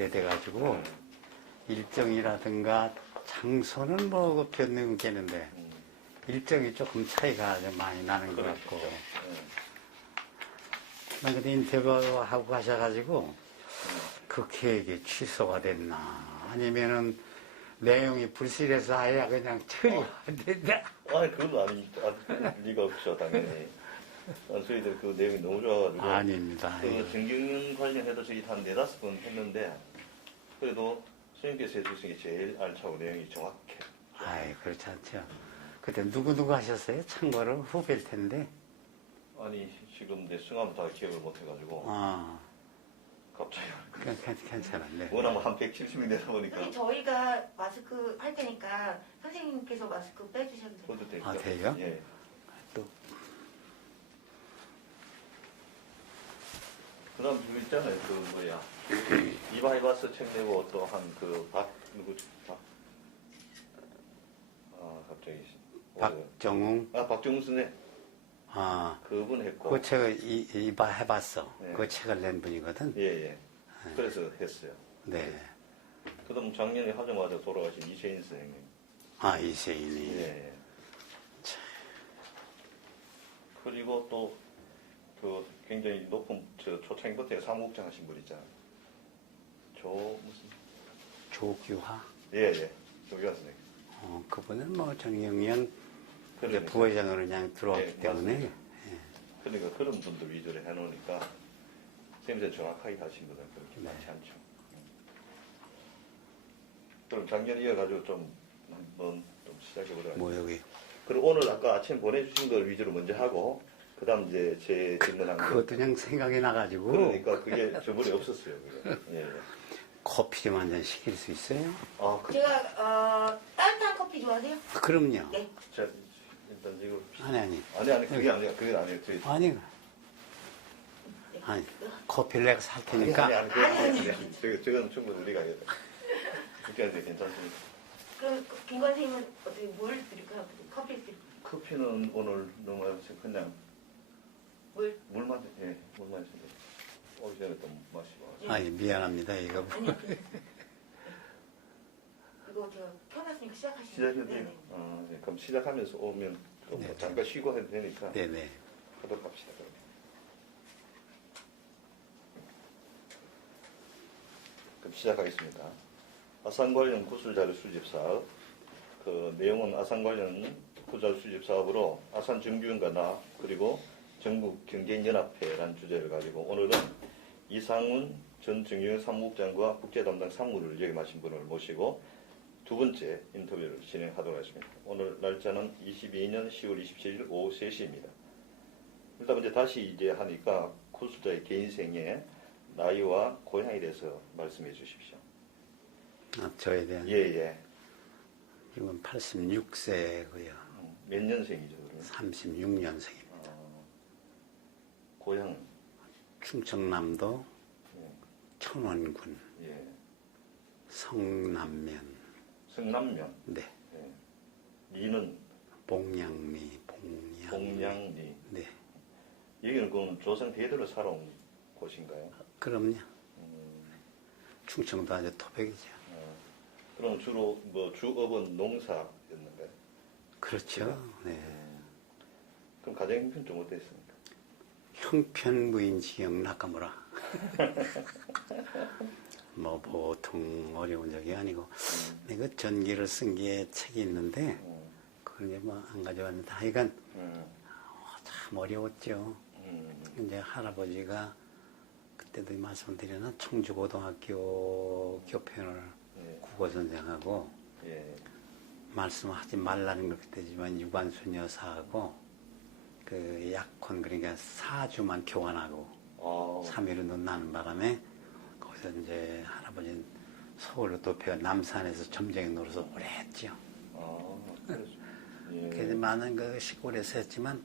오래돼가지고 일정이라든가 장소는 뭐 변경되는데 일정이 조금 차이가 좀 많이 나는 것 같고. 근데 인터뷰하고 가셔가지고 그 계획이 취소가 됐나 아니면은 내용이 불실해서 아예 그냥 처리가 안 된다. 아니 그건 리가 없죠 당연히. 저희들 그 내용이 너무 좋아가지고. 아닙니다. 그 정경 관련해서 저희 한 4-5번 했는데 그래도 선생님께서 해주신 게 제일 알차고 내용이 정확해. 아이 그렇지 않죠. 그때 누구 하셨어요? 참고로 후배일 텐데. 아니 지금 내 성함 다 기억을 못 해가지고 갑자기 괜찮았네. 워낙 한 170명 되다 보니까. 선생님 저희가 마스크 할 테니까 선생님께서 마스크 빼주셔도 돼요. 그것도 되죠. 아 돼요? 예. 또 그다음 그 있잖아요. 그 뭐야 이바이바스 책 내고 또 한 그 갑자기 박정웅. 박정웅 선생. 그분 했고. 그 책을 이바 해봤어. 네. 그 책을 낸 분이거든. 예. 그래서 했어요. 네. 그다음 작년에 하자마자 돌아가신 이세인 선생님. 이세인이. 예. 그리고 또 그 굉장히 높은 초창기부터 사무국장 하신 분 있잖아요. 조규하. 예. 조규하 선생님. 그분은 뭐 정영현 그러니까. 부회장으로 그냥 들어왔기 때문에. 예. 그러니까 그런 분들 위주로 해놓으니까 선생님들 정확하게 하신 분은 그렇게 많지 않죠. 그럼 작년 이어가지고 좀 한번 좀 시작해보도록 뭐 여기. 그리고 오늘 아까 아침 보내주신 걸 위주로 먼저 하고 그다음 이제 제 질문한 거. 그것도 그냥 생각이 나가지고. 그러니까 그게 저번에 없었어요. 그게. 예. 커피 좀 한 잔 시킬 수 있어요? 제가 따뜻한 커피 좋아하세요? 그럼요. 네. 자, 일단 이거 아니. 그게 아니에요. 그게 아니에요. 아니 커피를 내가 살 테니까. 저건 충분히 우리가 해야겠다. 그렇게 하는데 괜찮습니다. 그럼 김관 선생님은 어떻게 뭘 드릴까요? 커피 드릴까요? 커피는 오늘 너무 그냥 물만 물만 주세요. 오기 전에 또 마시고. 아니 미안합니다 이거. 아니요. 이거 제가 켜놨으니까 시작하시면 시작해도 돼요. 돼요? 네. 그럼 시작하면서 오면 좀 잠깐 쉬고 해도 되니까. 네네. 하도록 합시다. 그럼 시작하겠습니다. 아산 관련 구술자료 수집 사업. 그 내용은 아산 관련 구자료 수집 사업으로 아산 정규연과 나 그리고 전국 경제연합회라는 주제를 가지고 오늘은 이상훈 전 정규연 사무국장과 국제 담당 상무를 역임하신 분을 모시고 두 번째 인터뷰를 진행하도록 하겠습니다. 오늘 날짜는 22년 10월 27일 오후 3시입니다. 일단 이제 다시 하니까 구술자의 개인 생애, 나이와 고향에 대해서 말씀해 주십시오. 저에 대한. 예. 이건 86세고요. 몇 년생이죠? 그러면? 36년생입니다. 고향은? 충청남도 천원군 예. 성남면. 성남면? 네. 예. 리는? 봉양리. 봉양리. 네. 여기는 그럼 조선 대대로 살아온 곳인가요? 그럼요. 충청도 아주 토백이죠. 그럼 주로 주업은 농사였는가요? 그렇죠. 네. 그럼 가정 형편 좀 어땠습니까? 형편무인지경 낙가무라. 뭐 보통 어려운 적이 아니고 내가 전기를 쓴 게 책이 있는데 그걸 이제 뭐 안 가져왔는데 하여간 참 어려웠죠. 이제 할아버지가 그때도 말씀드렸나 청주고등학교 교편을 국어선생하고 말씀하지 말라는 걸 그때지만 유관순 여사하고 그 약혼 그러니까 4주만 교환하고 3일은 나는 바람에 거기서 이제 할아버지는 서울로 도피가 남산에서 점쟁이 노릇을 오래 했죠. 그래서 많은 그 시골에서 했지만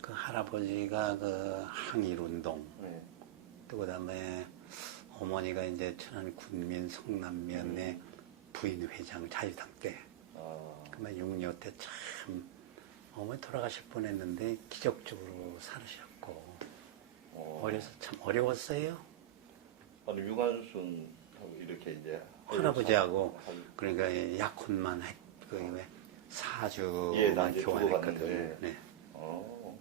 그 할아버지가 그 항일운동 또 그다음에 어머니가 이제 천안 군민 성남면의 부인회장 자유당 때 그러면 6.25 때 참 어머니 돌아가실 뻔했는데 기적적으로 살으셨고 어려서 참 어려웠어요. 아니 유관순 이제 할아버지하고 그러니까 약혼만 했, 왜 예, 사주만 나 이제 교환했거든. 주고받는데. 네. 뭐,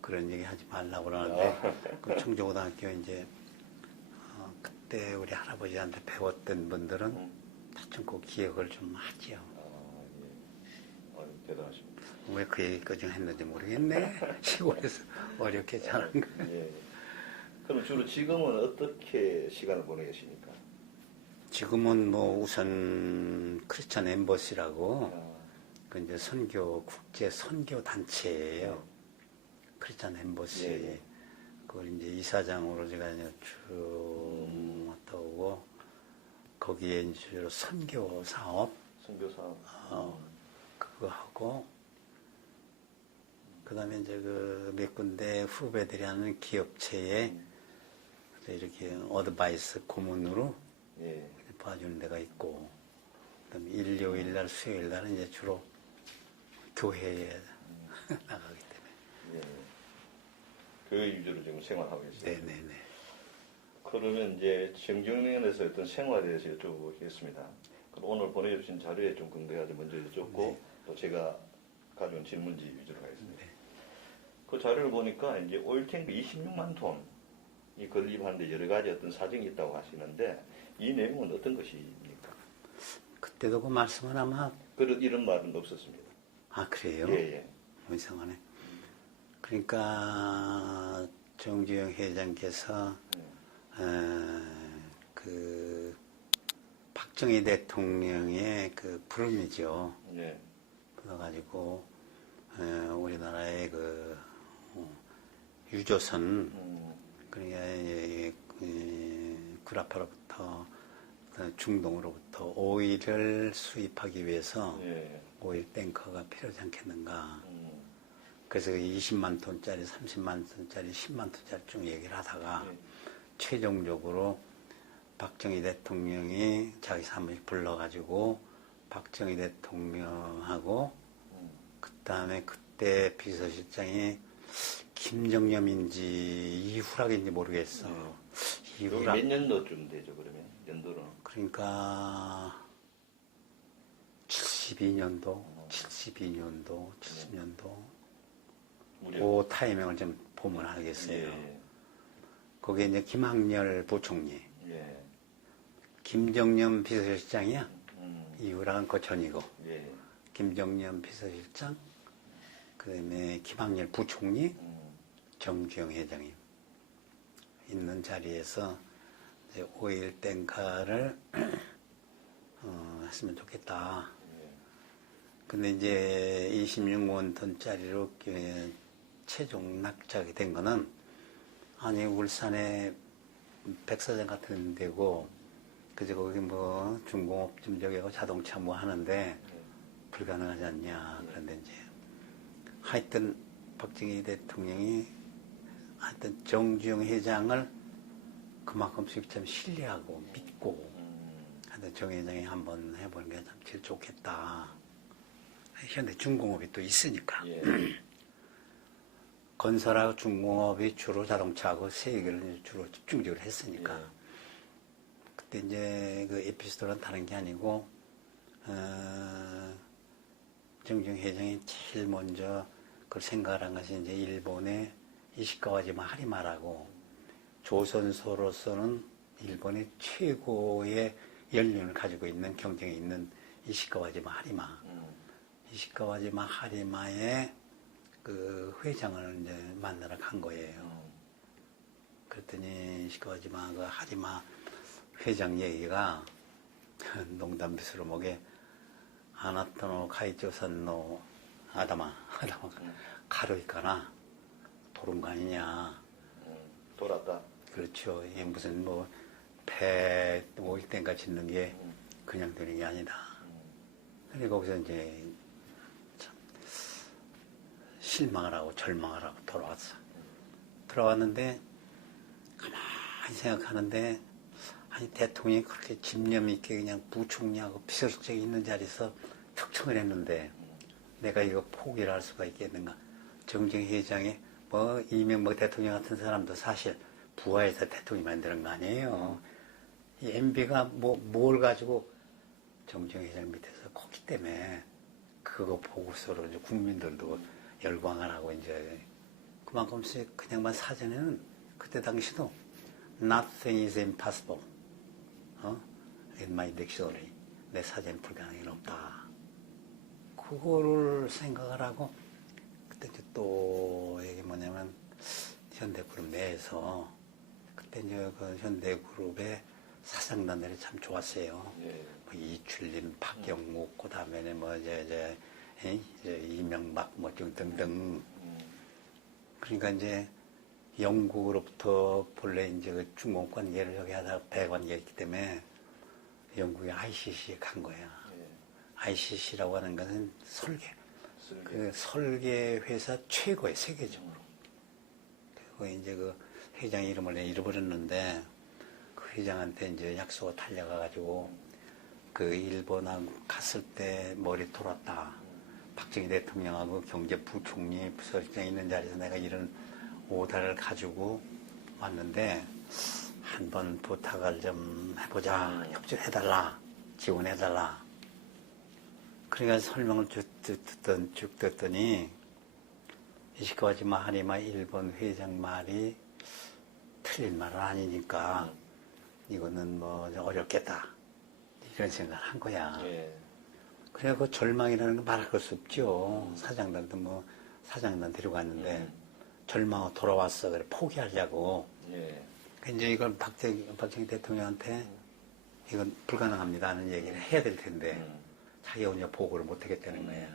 그런 얘기 하지 말라고 그러는데 그 청주고등학교 이제 그때 우리 할아버지한테 배웠던 분들은 대충 그 기억을 좀 하지요. 예. 대단하십니다. 왜 그 얘기까지 했는지 모르겠네. 시골에서 어렵게 자란 거. 예. 그럼 주로 지금은 어떻게 시간을 보내십니까? 지금은 뭐 우선 크리스찬 엠버시라고 그 이제 국제 선교 단체예요. 크리스찬 엠버시. 예. 그걸 이제 이사장으로 제가 이제 쭉 왔다 오고 거기에 이제 주로 선교 사업 선교사. 그거 하고 그다음에 이제 그 몇 군데 후배들이 하는 기업체에 이렇게 어드바이스 고문으로 예. 봐주는 데가 있고 그다음에 일요일 날 수요일 날은 이제 주로 교회에 나가기 때문에 예. 교회 위주로 지금 생활하고 계세요. 네네네. 그러면 이제 정경련에서 어떤 생활에 대해서 여쭤보겠습니다. 그럼 오늘 보내주신 자료에 좀 근거해서 먼저 여쭙고 네. 또 제가 가져온 질문지 위주로 하겠습니다. 네. 그 자료를 보니까 이제 오일탱크 26만 톤이 건립하는데 여러 가지 어떤 사정이 있다고 하시는데 이 내용은 어떤 것입니까? 그때도 그 말씀은 아마 이런 말은 없었습니다. 아 그래요? 예. 이상하네. 그러니까 정주영 회장께서 그 박정희 대통령의 그 부름이죠. 예. 그래가지고 우리나라의 그 유조선 그러니까 구라파로부터 중동으로부터 오일을 수입하기 위해서 예. 오일 탱커가 필요하지 않겠는가. 그래서 20만 톤짜리, 30만 톤짜리, 10만 톤짜리 쭉 얘기를 하다가 최종적으로 박정희 대통령이 자기 사무실 불러가지고 박정희 대통령하고 그 다음에 그때 비서실장이 김정념인지 이후락인지 모르겠어. 여기 이후락. 몇 년도쯤 되죠, 그러면? 연도는? 그러니까 72년도, 70년도 무려. 그 타이밍을 좀 보면 알겠어요. 예. 거기에 이제 김학렬 부총리, 예. 김정념 비서실장이야. 음. 이후락은 그 전이고, 예. 김정념 비서실장, 그 다음에 김학렬 부총리, 정주영 회장님 있는 자리에서 이제 오일 탱커를 했으면 좋겠다. 근데 이제 26원톤짜리로 최종 납작이 된 거는 아니 울산에 백사장 같은 데고 그저 거기 뭐 중공업 좀 저기 하고 자동차 뭐 하는데 불가능하지 않냐. 그런데 이제 하여튼 박정희 대통령이 하여튼 정주영 회장을 그만큼씩 좀 신뢰하고 믿고 하여튼 정 회장이 한번 해보는 게 참 제일 좋겠다. 현대 중공업이 또 있으니까. 예. 건설하고 중공업이 주로 자동차하고 세계를 주로 집중적으로 했으니까. 예. 그때 이제 그 에피소드는 다른 게 아니고, 정주영 회장이 제일 먼저 그걸 생각한 것이 이제 일본의 이시카와지마 하리마라고 조선소로서는 일본의 최고의 연륜을 가지고 있는 경쟁에 있는 이시카와지마 하리마. 이시카와지마 하리마의 그 회장을 이제 만나러 간 거예요. 그랬더니 이시카와지마 그 하리마 회장 얘기가 농담 빗으로 목에 아나토노 카이조산노 아다마 가로 있거나 도른 거 아니냐. 돌았다. 그렇죠. 이게 무슨 뭐 배 오일 땐가 짓는 게 그냥 되는 게 아니다. 근데 거기서 이제 참 실망을 하고 절망을 하고 돌아왔어. 들어왔는데 가만히 생각하는데 아니 대통령이 그렇게 집념 있게 그냥 부총리하고 비서실장이 있는 자리에서 특청을 했는데 내가 이거 포기를 할 수가 있겠는가. 정주영 회장이 뭐 이명박 대통령 같은 사람도 사실 부하에서 대통령이 만드는 거 아니에요. 이 MB가 뭘 가지고 정주영 회장 밑에서 컸기 때문에 그거 보고서로 이제 국민들도 열광을 하고 이제 그만큼씩 그냥만 사전에는 그때 당시도 Nothing is impossible. In my dictionary. 내 사전에 불가능이 없다. 그거를 생각을 하고 그때 이제 또 이게 뭐냐면 현대그룹 내에서 그때 이제 그 현대그룹의 사장단들이 참 좋았어요. 예. 뭐 이출린, 박영욱, 그 다음에는 뭐 이제 이명박 뭐 등등. 그러니까 이제 영국으로부터 본래 이제 그 중공 관계를 여기 하다가 배관계였기 때문에 영국의 ICC에 간 거야. 예. ICC라고 하는 것은 설계. 설계. 그 설계 회사 최고의 세계적으로. 그리고 이제 그 회장 이름을 내가 잃어버렸는데 그 회장한테 이제 약속을 달려가가지고 그 일본하고 갔을 때 머리 돌았다. 박정희 대통령하고 경제부총리 부서실장 있는 자리에서 내가 이런 오다를 가지고 왔는데 한번 부탁을 좀 해보자. 협조해달라. 지원해달라. 그러니까 설명을 쭉 듣더니 이시카와지마 하리마 일본 회장 말이 틀린 말은 아니니까 이거는 뭐 어렵겠다. 이런 생각을 한 거야. 예. 그래, 그 절망이라는 거 말할 수 없죠. 사장단도 뭐, 사장단 데려갔는데, 절망하고 돌아왔어. 그래, 포기하려고. 예. 이제 이걸 박정희 대통령한테 이건 불가능합니다 하는 얘기를 해야 될 텐데, 자기가 혼자 보고를 못 하겠다는 거야.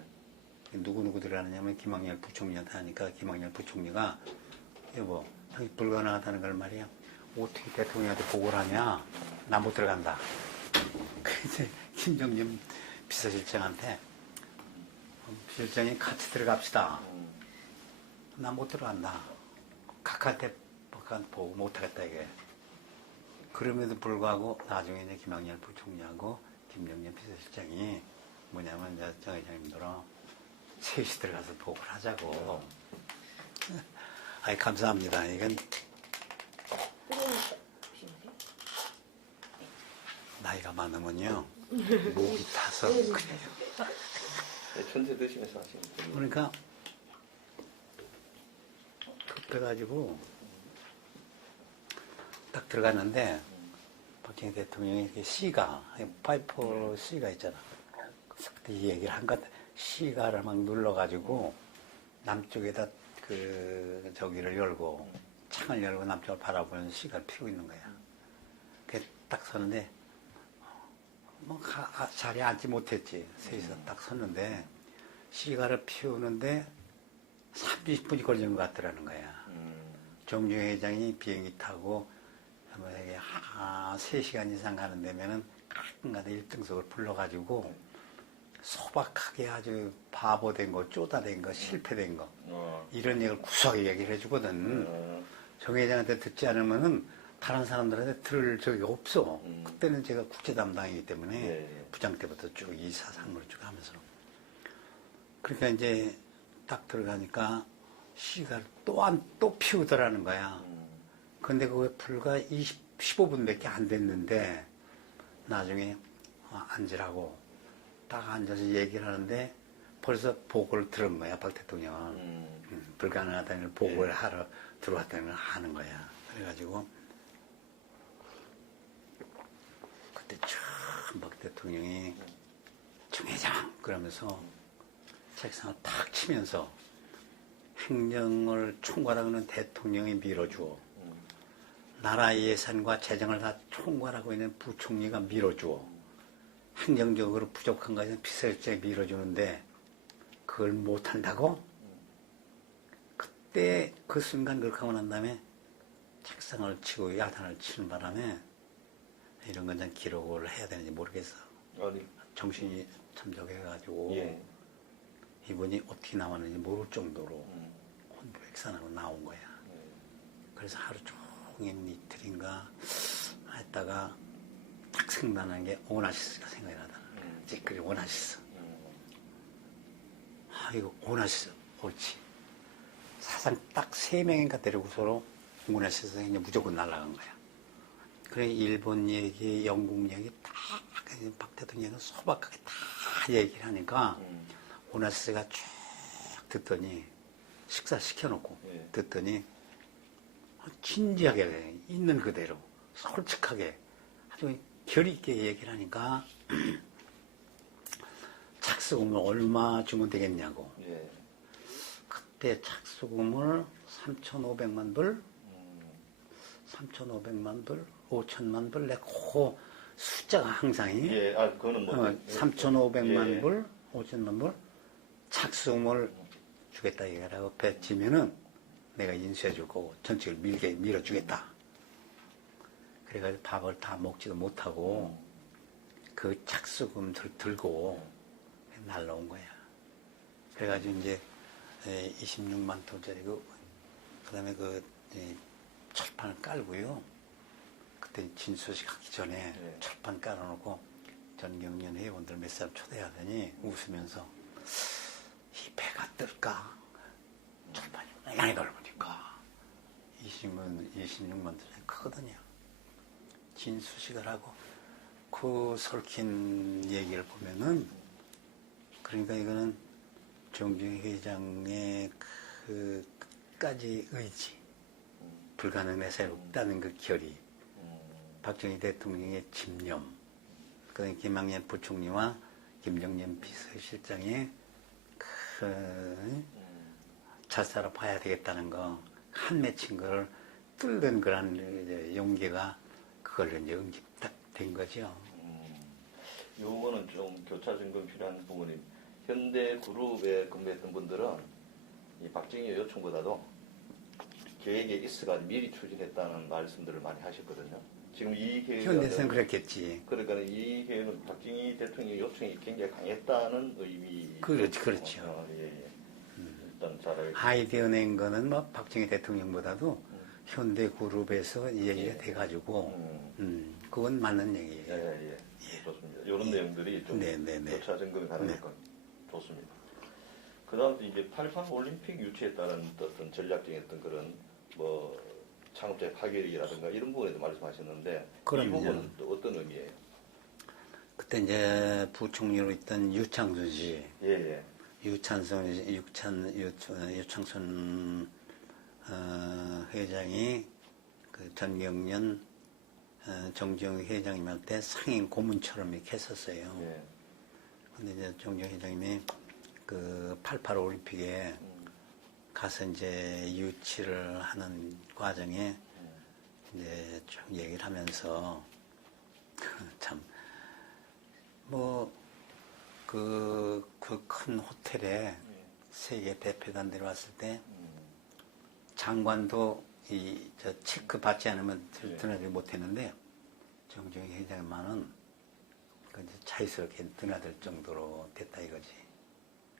누구들을 하느냐면 김학렬 부총리한테 하니까 김학렬 부총리가, 여보, 당신 불가능하다는 걸 말이야. 어떻게 대통령한테 보고를 하냐? 나 못 들어간다. 그래서 김정진 비서실장한테 비서실장이 같이 들어갑시다. 나 못 들어간다. 각한테 보고 못하겠다 이게. 그럼에도 불구하고 나중에 이제 김학렬 부총리하고 김정진 비서실장이 뭐냐면 이제 정 회장님들은 셋이 들어가서 보고를 하자고. 아이 감사합니다. 이건 나이가 많으면요 목이 타서 그래요. 예, 천재 드시면서 하시면 됩니다. 그러니까 그래가지고 딱 들어갔는데 박정희 대통령이 이렇게 C가 파이프 C가 있잖아. 그래서 그때 이 얘기를 한 것 같아. C가를 막 눌러가지고 남쪽에다 그 저기를 열고 창을 열고 남쪽을 바라보는 C가를 피우고 있는 거야. 그게 딱 서는데 뭐 자리에 앉지 못했지. 셋이서 딱 섰는데 시가를 피우는데 30분이 걸리는 것 같더라는 거야. 정주영 회장이 비행기 타고 만약에 3시간 이상 가는 데면은 가끔가다 1등석을 불러가지고 소박하게 아주 바보된 거, 쪼다된 거, 실패된 거 이런 얘기를 구수하게 얘기를 해주거든. 정 회장한테 듣지 않으면은 다른 사람들한테 들을 적이 없어. 그때는 제가 국제 담당이기 때문에 예. 부장 때부터 쭉 이사 상무를 쭉 하면서. 그러니까 이제 딱 들어가니까 시가 또 피우더라는 거야. 근데 그게 불과 15분밖에 안 됐는데 나중에 앉으라고 딱 앉아서 얘기를 하는데 벌써 보고를 들은 거야, 박 대통령은. 불가능하다는 걸 보고를 하러 들어왔다는 걸 아는 거야. 그래가지고 그때 처음 박 대통령이 정 회장 그러면서 책상을 탁 치면서 행정을 총괄하는 대통령이 밀어주어 나라 예산과 재정을 다 총괄하고 있는 부총리가 밀어주어 행정적으로 부족한 것은 비서실장이 밀어주는데 그걸 못한다고? 그때 그 순간 그렇게 하고 난 다음에 책상을 치고 야단을 치는 바람에 이런 건 좀 기록을 해야 되는지 모르겠어. 아니, 정신이 참 저해가지고 예. 이분이 어떻게 나왔는지 모를 정도로 혼부백산하고 나온 거야. 그래서 하루 종일 이틀인가 했다가 딱 생각나는 게 오나시스가 생각이 나더라. 찌끄리 오나시스. 이거 오나시스 옳지. 사상 딱 3명인가 데리고서로 오나시스가 이제 무조건 날아간 거야. 그래 일본 얘기, 영국 얘기 다 박 대통령은 소박하게 다 얘기를 하니까 오나스가 쭉 듣더니 식사 시켜놓고 예. 듣더니 진지하게 있는 그대로 솔직하게 아주 결의 있게 얘기를 하니까 착수금을 얼마 주면 되겠냐고. 예. 그때 착수금을 3,500만 불, 3,500만 불, 5천만 불 내고 숫자가 항상 예. 아, 그거는 뭐. 3,500만 예. 불, 5천만 불 착수금을 주겠다 이거라고 배치면은 내가 인수해 줄 거고 전책을 밀어주겠다. 그래가지고 밥을 다 먹지도 못하고 그 착수금 들고 날라온 거야. 그래가지고 이제 26만 돈짜리 그 다음에 그 철판을 깔고요. 그때 진수식 하기 전에 네. 철판 깔아놓고 전경련 회원들 몇 사람 초대하더니 웃으면서 이 배가 뜰까? 철판이 많이 넓으니까 26만 돈짜리 크거든요. 진수식을 하고 그 설킨 얘기를 보면은 그러니까 이거는 정주영 회장의 그 끝까지 의지, 불가능한 사이 없다는 그 결의, 박정희 대통령의 집념, 그다음에 김학년 부총리와 김정년 비서실장의 그 잣사로 봐야 되겠다는 거, 한 맺힌 걸 뚫는 그런 이제 용기가 그걸로 이제 응집된 거죠. 요거는 좀 교차 점검 필요한 부분이 현대그룹에 근무했던 분들은 이 박정희 요청보다도 계획에 있어가지고 미리 추진했다는 말씀들을 많이 하셨거든요. 지금 이 계획은 현대에서는 그렇겠지. 그러니까 이 계획은 박정희 대통령의 요청이 굉장히 강했다는 의미. 그렇죠. 예. 일단 잘 알겠습니다. 아이디어 낸 거는 뭐 박정희 대통령보다도 현대그룹에서 얘기가 예. 돼가지고 그건 맞는 얘기예요. 예. 좋습니다. 이런 내용들이 좀 네네네. 교차 점검이 가능하니까 좋습니다. 그 다음 이제 88 올림픽 유치에 따른 어떤 전략적인 어떤 그런 뭐 창업자의 파괴력이라든가 이런 부분에도 말씀하셨는데 그럼요. 이 부분은 또 어떤 의미예요? 그때 이제 부총리로 있던 유창순 씨, 예. 유창순 회장이 그 전경련 정주영 회장님한테 상임 고문처럼 이렇게 했었어요. 예. 근데 이제 정주영 회장님이 그 88 올림픽에 가서 이제 유치를 하는 과정에 이제 쭉 얘기를 하면서 참 뭐 그 큰 호텔에 세계 대표단들이 왔을 때 장관도 저 체크 받지 않으면 드나들지 못했는데 정주영 회장만은 그 자유스럽게 드나들 정도로 됐다 이거지.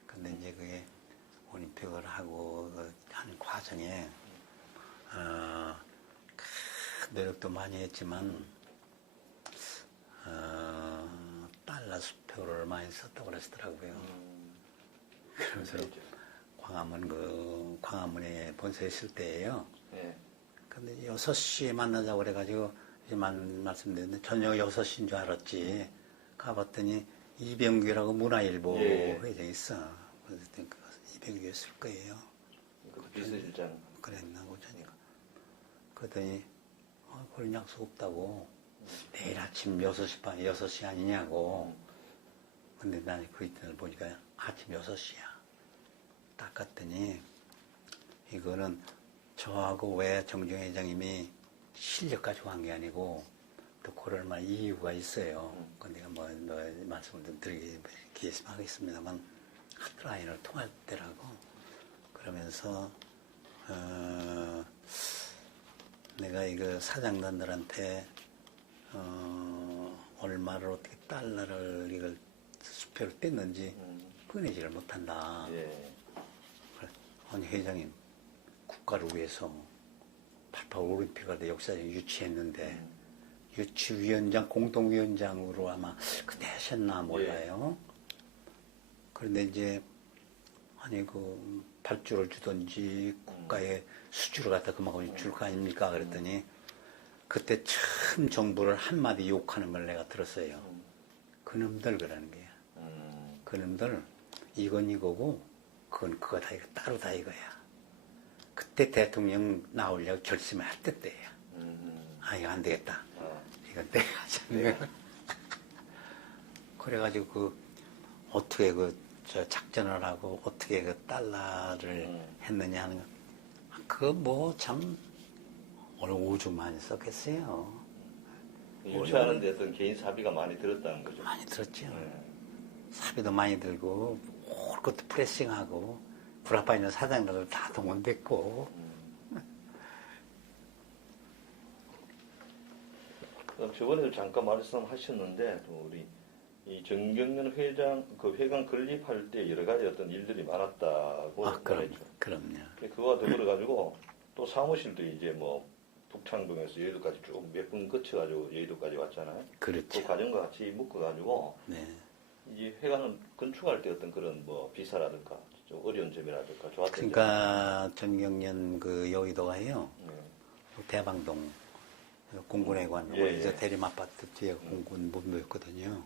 근데 이제 그게 올림픽을 하고 하는 과정에 큰 노력도 많이 했지만 달러 수표를 많이 썼다고 그러시더라고요. 그러면서 광화문에 본사에 있을 때예요. 예. 근데 6시에 만나자고 그래가지고 이제 말씀드렸는데 저녁 6시인 줄 알았지. 가봤더니 이병규라고 문화일보 회장이 있어. 그래서 이병규였을 거예요. 그 비서실장. 그랬나 보자니까. 그랬더니 그런 약속 없다고. 내일 아침 6시 반, 6시 아니냐고. 근데 난 그 이튿날 보니까 아침 6시야. 딱 갔더니 이거는 저하고 왜 정주영 회장님이 실력 가지고 한 게 아니고 또 그럴 만한 이유가 있어요. 그 내가 뭐 말씀을 좀 드리겠으면 하겠습니다만 하트라인을 통할 때라고 그러면서 내가 이거 사장단들한테 얼마를 어떻게 달러를 이걸 수표를 뗐는지 꺼내지를 못한다. 예. 아니 회장님 국가를 위해서 88 올림픽을 역사적으로 유치했는데 유치위원장 공동위원장으로 아마 그때 하셨나 몰라요. 그런데 이제 아니 그 발주를 주든지 국가에 수주를 갖다 그만큼 줄 거 아닙니까? 그랬더니 그때 처음 정부를 한마디 욕하는 걸 내가 들었어요. 그놈들 그러는 거야. 그놈들 이건 이거고 그건 그거다 이거 따로다 이거야. 그때 대통령 나오려고 결심을 할 때때야. 아 이거 안 되겠다. 이건 내가 하자는 그래가지고 그 어떻게 저 작전을 하고 어떻게 그 달러를 했느냐 하는 거. 그거 뭐 참 오늘 5주 많이 썼겠어요. 유치하는데 어떤 개인 사비가 많이 들었다는 거죠. 많이 들었죠. 네. 사비도 많이 들고 올 것도 프레싱하고 불아파 있는 사장들도 다 동원됐고. 그럼 저번에도 잠깐 말씀하셨는데 또 우리 이 정경련 회장 그 회관 건립할 때 여러 가지 어떤 일들이 많았다고 말했죠. 그럼요. 그거와 더불어 가지고 또 사무실도 이제 뭐 북창동에서 여의도까지 쭉 몇 번 거쳐가지고 여의도까지 왔잖아요. 그 그렇죠. 과정과 같이 묶어가지고 네. 이 회관을 건축할 때 어떤 그런 뭐 비사라든가 좀 어려운 점이라든가 좋았던 그러니까 전경련 그 여의도가요. 점. 대방동 공군회관 예, 이제 예. 대림 아파트 뒤에 공군 본부였거든요.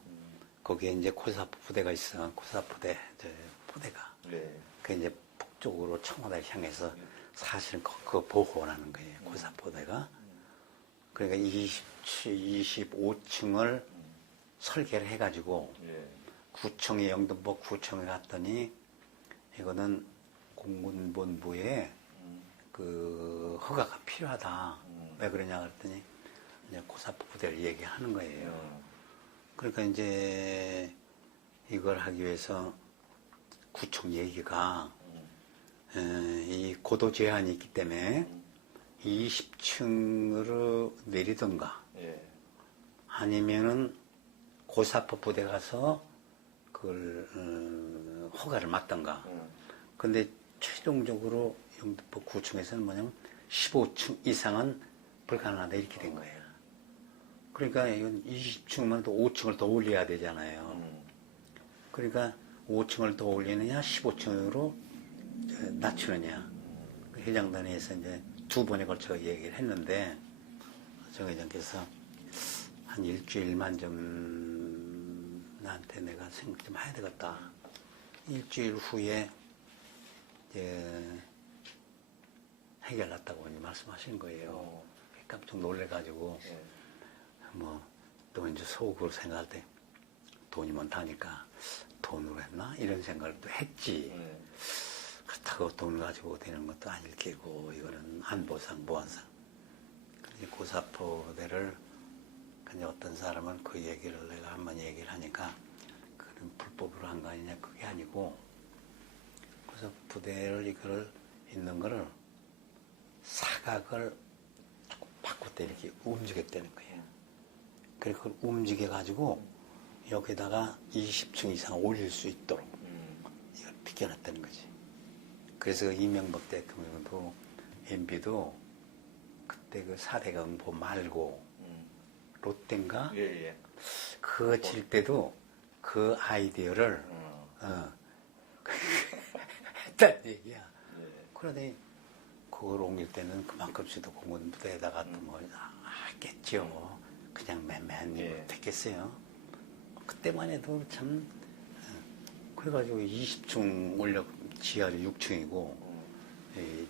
거기에 이제 고사포 부대가 있어. 고사포대 부대가. 네. 그 이제 북쪽으로 청와대를 향해서 사실은 그거 보호하는 거예요. 고사포대가. 그러니까 25층을 설계를 해가지고 예. 구청에 영등포 구청에 갔더니 이거는 공군본부에 그 허가가 필요하다. 왜 그러냐 그랬더니 이제 고사포 부대를 얘기하는 거예요. 그러니까 이제 이걸 하기 위해서 구청 얘기가 이 고도 제한이 있기 때문에 20층으로 내리던가 예. 아니면은 고사포 부대 가서 그걸 허가를 맞던가. 근데 최종적으로 영등포 구청에서는 뭐냐면 15층 이상은 불가능하다 이렇게 된 거예요. 그러니까 이건 20층만 더 5층을 더 올려야 되잖아요. 그러니까 5층을 더 올리느냐 15층으로 낮추느냐. 그 회장단에서 이제 두 번에 걸쳐 얘기를 했는데 정 회장께서 한 일주일만 좀 나한테 내가 생각 좀 해야 되겠다. 일주일 후에 이제 해결났다고 말씀하신 거예요. 깜짝 놀래가지고 또 이제 속으로 생각할 때 돈이 많다니까 돈으로 했나 이런 생각을 또 했지. 그렇다고 돈 가지고 되는 것도 아닐 게고 이거는 안보상 보안상. 근데 고사포대를 근데 어떤 사람은 그 얘기를 내가 한번 얘기를 하니까 그는 불법으로 한 거 아니냐 그게 아니고 그래서 부대를 이거를 있는 거를 사각을 조금 바꿨다 이렇게 움직였다는 거예요. 그래서 그걸 움직여가지고 여기다가 20층 이상 올릴 수 있도록 이걸 비껴놨다는 거지. 그래서 이명박 대통령도 MB도 그때 그 4대 강보 말고 롯데인가? 예, 예. 그거 칠 때도 그 아이디어를 했다는 얘기야. 예. 그러더니 그걸 옮길 때는 그만큼씩도 공군부대에다가 뭐 했겠죠. 그냥 맨맨 예. 못했겠어요. 그때만 해도 참 그래가지고 20층 올려 지하로 6층이고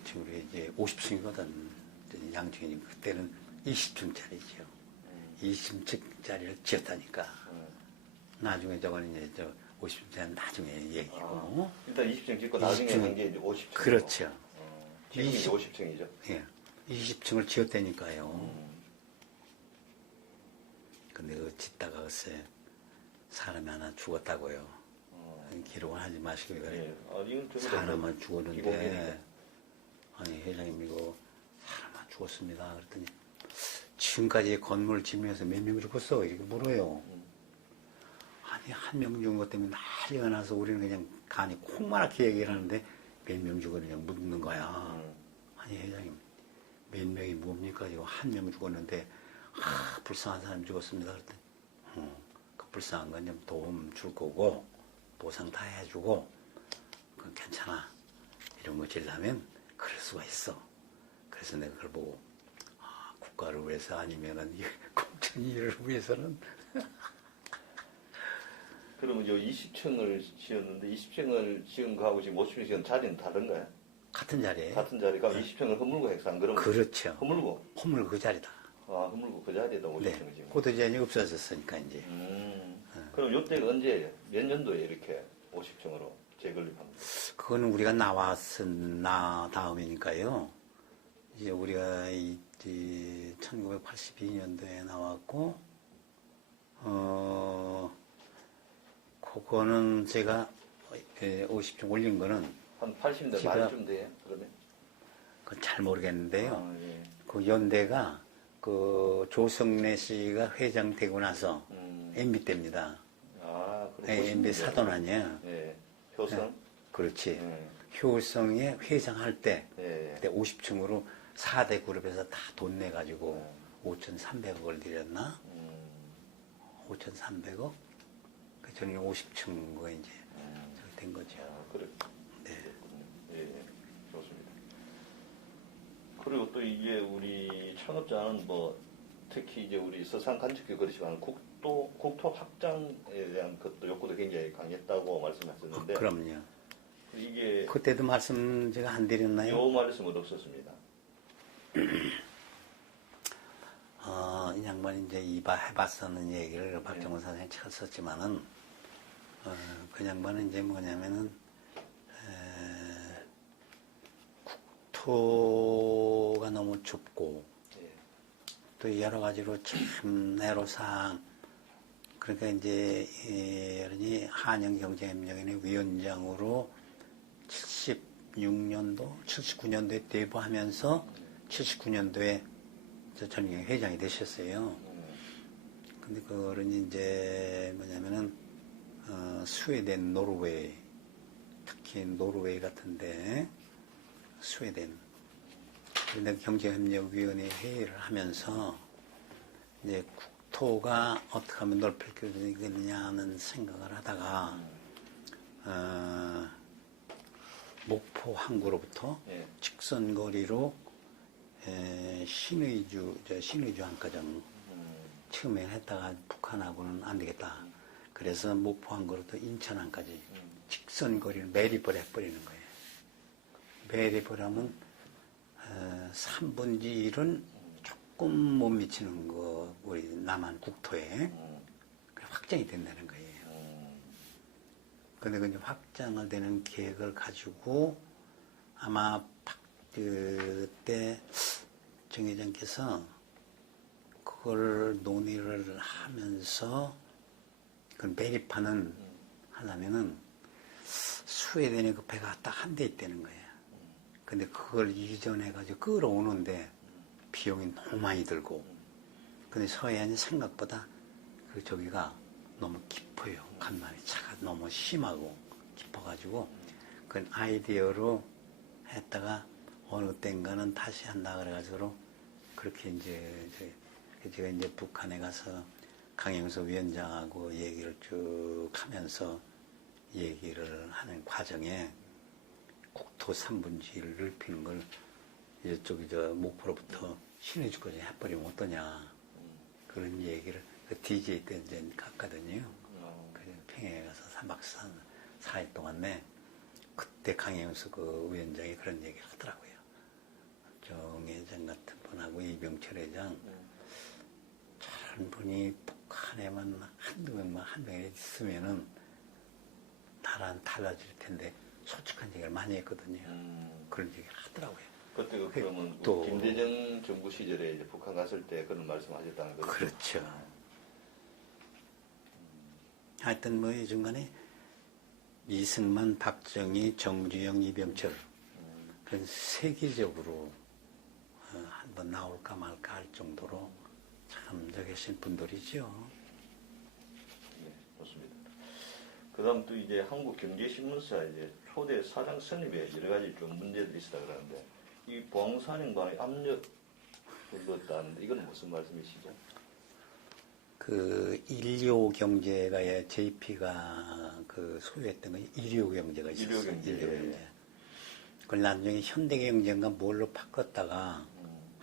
지금 이제 50층이거든. 양층이니 그때는 20층짜리죠. 20층짜리를 지었다니까. 나중에 저건 이제 저 50층짜리 나중에 얘기고. 일단 20층 짓고 나중에 20층. 한 게 이제 50층. 그렇죠. 지금 20. 50층이죠. 예. 20층을 지었다니까요. 근데 그 짓다가 글쎄 사람이 하나 죽었다고요. 기록은 하지 마시고 그래. 예. 이건 좀 사람은 죽었는데 기본이니까. 아니 회장님 이거 사람만 죽었습니다. 그랬더니 지금까지 건물 지면서 몇 명 죽었어? 이렇게 물어요. 아니 한 명 죽은 것 때문에 난리가 나서 우리는 그냥 간이 콩만하게 얘기를 하는데 몇 명 죽었느냐 묻는 거야. 아니 회장님 몇 명이 뭡니까? 지금 한 명 죽었는데 불쌍한 사람 죽었습니다. 그랬더니 그 불쌍한 건 좀 도움 줄 거고 보상 다 해주고 그건 괜찮아. 이런 거 질라면 그럴 수가 있어. 그래서 내가 그걸 보고 국가를 위해서 아니면은 이 공천 일을 위해서는 그러면 요 20층을 지었는데 20층을 지은 거하고 지금 50층 지은 자리는 다른가요? 같은 자리에 같은 자리가 20층을 허물고 핵산 그러면 그렇죠. 허물고 허물 그 자리다. 허물고 그 자리에다 50층을 네. 지은 거. 고도제한이 없어졌으니까 이제 그럼 요때가 언제 몇 년도에 이렇게 50층으로 재건립합니까? 그거는 우리가 나 다음이니까요. 이제 우리가 1982년도에 나왔고 그거는 제가 50층 올린 거는 한 80년대 제가- 말쯤 돼요? 그러면? 그건 잘 모르겠는데요. 아, 예. 그 연대가 그 조성래 씨가 회장되고 나서 MB 때입니다. 그럼 MB 50년대. 사돈 아니에요. 예. 효성? 그렇지. 예. 효성의 회장할 때 예. 그때 50층으로 4대 그룹에서 다 돈 내가지고 5,300억을 들였나? 5,300억? 그 저는 50층 이제 저기 된 거죠. 그래. 네. 예, 좋습니다. 그리고 또 이게 우리 창업자는 뭐 특히 이제 우리 서산 간척교 그렇지만 국토 확장에 대한 것도 욕구도 굉장히 강했다고 말씀하셨는데 그럼요. 이게 그때도 말씀 제가 안 드렸나요? 요 말씀은 없었습니다. 이 양반이 이제 해봤었는 얘기를 박정훈 선생님이 쳤었지만은, 그 양반은 이제 뭐냐면은, 국토가 너무 좁고, 예. 또 여러 가지로 참 애로사항, 그러니까 이제, 여러분이 한영경제협력원의 위원장으로 76년도, 79년도에 대부하면서 79년도에 전경 회장이 되셨어요. 근데 그거는 이제 뭐냐면은, 스웨덴, 노르웨이, 특히 노르웨이 같은데, 스웨덴. 그런데 경제협력위원회 회의를 하면서, 이제 국토가 어떻게 하면 넓힐 수 있겠느냐는 생각을 하다가, 목포 항구로부터 예. 직선거리로 신의주 한가정 처음에 했다가 북한하고는 안 되겠다. 그래서 목포 항구로부터 인천항까지 직선거리를 매립을 해버리는 거예요. 매립을 하면 3분의 1은 조금 못 미치는 거 우리 남한 국토에 확정이 된다는 거예요. 근데 그 이제 확장을 되는 계획을 가지고 아마 그때 정 회장께서 그걸 논의를 하면서 그 매립하는 하려면은 스웨덴에 그 배가 딱 한 대 있다는 거예요. 근데 그걸 이전해가지고 끌어오는데 비용이 너무 많이 들고 근데 서해안이 생각보다 그 저기가 너무 깊어요. 간만에 차가 너무 심하고 깊어가지고 그 아이디어로 했다가 어느 땐가는 다시 한다 그래가지고 그렇게 이제 제가 이제 북한에 가서 강영석 위원장하고 얘기를 쭉 하면서 얘기를 하는 과정에 국토 3분의 1을 넓히는 걸 이쪽 목포로부터 신해주까지 해버리면 어떠냐 그런 얘기를 그 DJ 때 이제 갔거든요. 그래서 평양에 가서 3박 4일 동안 그때 강영수 그 위원장이 그런 얘기를 하더라고요. 정 회장 같은 분하고 이병철 회장 저런 분이 북한에만 한두 명이 있으면은 나라는 달라질 텐데 솔직한 얘기를 많이 했거든요. 그런 얘기를 하더라고요. 그때 그러면 또- 김대중 정부 시절에 이제 북한 갔을 때 그런 말씀하셨다는 거죠? 그렇죠. 하여튼 뭐 이 중간에 이승만, 박정희, 정주영, 이병철 그런 세계적으로 한번 나올까 말까 할 정도로 참 저 계신 분들이죠. 네, 좋습니다. 그 다음 또 이제 한국경제신문사 이제 초대 사장 선임에 여러 가지 좀 문제들이 있다 그러는데 이 보안사령관의 압력을 넣었다는데 이건 무슨 말씀이시죠? 그 인류 경제가 JP가 그 소유했던 거 일류 경제가 있었어요. 일류 경제. 일류 경제. 그걸 나중에 현대경제인가 뭘로 바꿨다가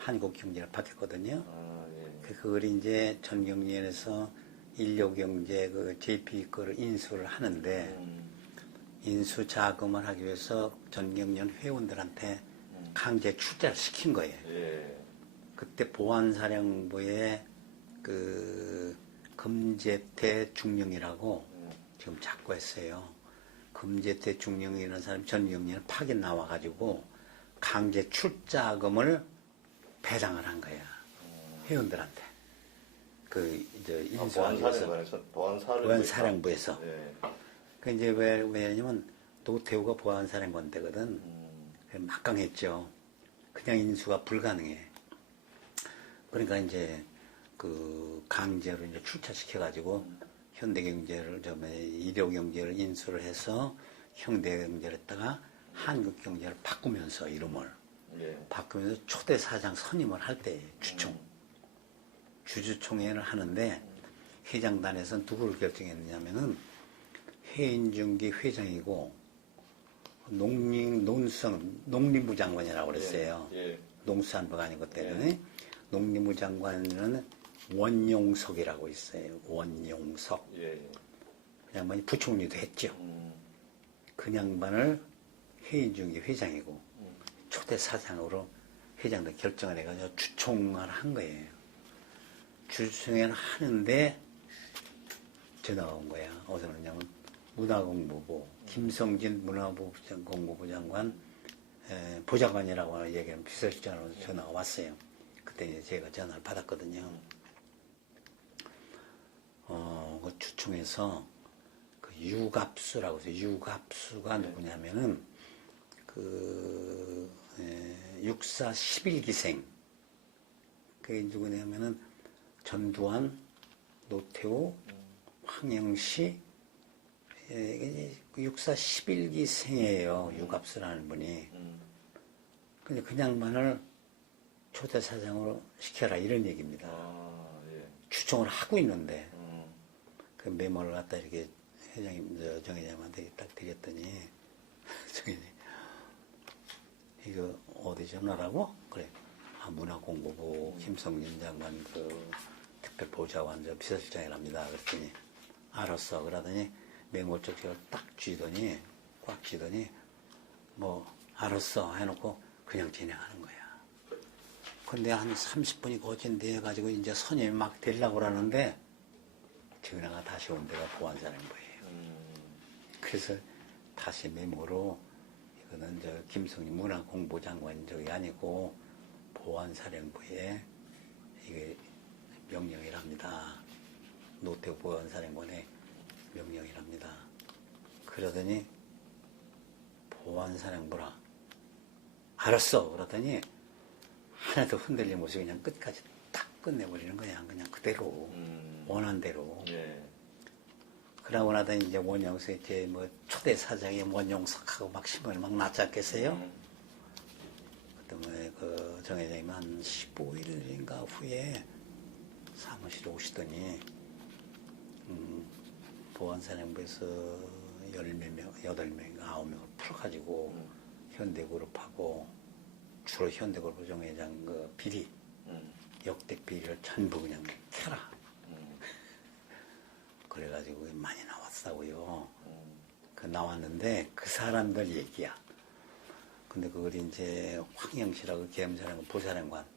한국 경제를 바뀌었거든요. 아, 예. 그걸 이제 전경련에서 인력경제 그 JP 거를 인수를 하는데 인수 자금을 하기 위해서 전경련 회원들한테 강제 출자를 시킨 거예요. 예. 그때 보안사령부의 그 금제태 중령이라고 지금 잡고 했어요. 금제태 중령이라는 사람이 전경련을 파견 나와가지고 강제 출자금을 배당을 한 거야. 회원들한테. 그 이제 인수하기 위해서. 보안사령부에서. 예. 그 이제 왜냐면 노태우가 보안사령관 때거든. 막강했죠. 그냥 인수가 불가능해. 그러니까 이제 그 강제로 이제 출차시켜가지고 현대경제를 일요경제를 인수를 해서 현대경제를 했다가 한국경제를 바꾸면서 이름을 예. 바꾸면서 초대사장 선임을 할 때 주총 주주총회를 하는데 회장단에서 누구를 결정했느냐면은 해인중기 회장이고 농림부 장관이라고 그랬어요. 예. 농수산부가 아닌 것 때문에 농림부 장관은 원용석이라고 있어요. 원용석. 예. 그 양반이 부총리도 했죠. 그 양반을 해인중기 회장이고 초대 사장으로 회장도 결정을 해가지고 주총을 한 거예요. 주총회를 하는데 전화가 온 거야. 어디서 그러냐면 문화공부부 김성진 문화공부부 장관 보좌관이라고 얘기하는 비서실장으로 전화가 왔어요. 그때 이제 제가 전화를 받았거든요. 그 주총에서 그 유갑수라고 해서 유갑수가 누구냐면은 그 육사 11기생 그게 누구냐면은 전두환, 노태우, 황영시 육사 11기생이에요. 유갑수라는 분이. 근데 그 양반을 초대사장으로 시켜라 이런 얘기입니다. 아, 예. 추총을 하고 있는데 그 메모를 갖다 이렇게 회장님, 정 회장님한테 딱 드렸더니 정회장님 이거 어디 전화라고? 그래. 아, 문화공부부 김성진 장관 그 특별보좌관 저 비서실장이랍니다. 그랬더니 알았어. 그러더니 메모 쪽지를 딱 쥐더니 꽉 쥐더니 뭐 알았어 해놓고 그냥 진행하는 거야. 근데 한 30분이 거진돼 가지고 이제 선임이 막 되려고 그러는데 전화가 다시 온 데가 보안사령부예요. 그래서 다시 메모로 이거는 저 김성진 문화공보장관 적이 아니고 보안사령부의 이게 명령이랍니다. 노태우 보안사령관의 명령이랍니다. 그러더니 보안사령부라 알았어. 그러더니 하나도 흔들림 없이 그냥 끝까지 딱 끝내버리는 거야. 그냥 그대로 원한 대로. 예. 그러고 나더니 이제 원영석 이제 뭐 초대 사장이 원영석하고 막 신문을 막 났지 않겠어요? 그때 뭐 정 회장님 한 15일인가 후에 사무실에 오시더니 보안사령부에서 10명, 8명, 9명을 풀어가지고 현대그룹하고 주로 현대그룹 정회장 그 비리, 역대 비리를 전부 그냥 켜라. 그래가지고 많이 나왔다고요. 그 나왔는데 그 사람들 얘기야. 근데 그걸 이제 황영시라고 계엄사령관, 보사령관